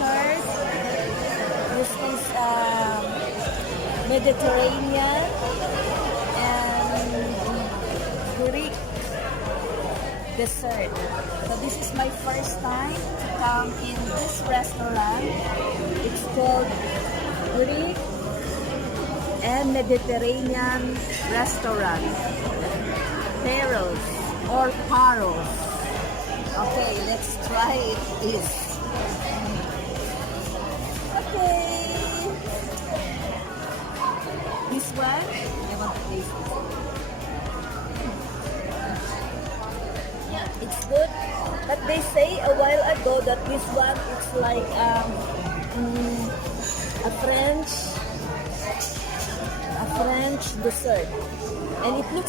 dessert. This is Mediterranean and Greek dessert. So this is my first time to come in this restaurant. It's called Greek and Mediterranean restaurant. Paros or Paros. Okay, let's try this. Okay. This one, I want to taste this. Yeah, it's good. But they say a while ago that this one is like a French dessert, and it looks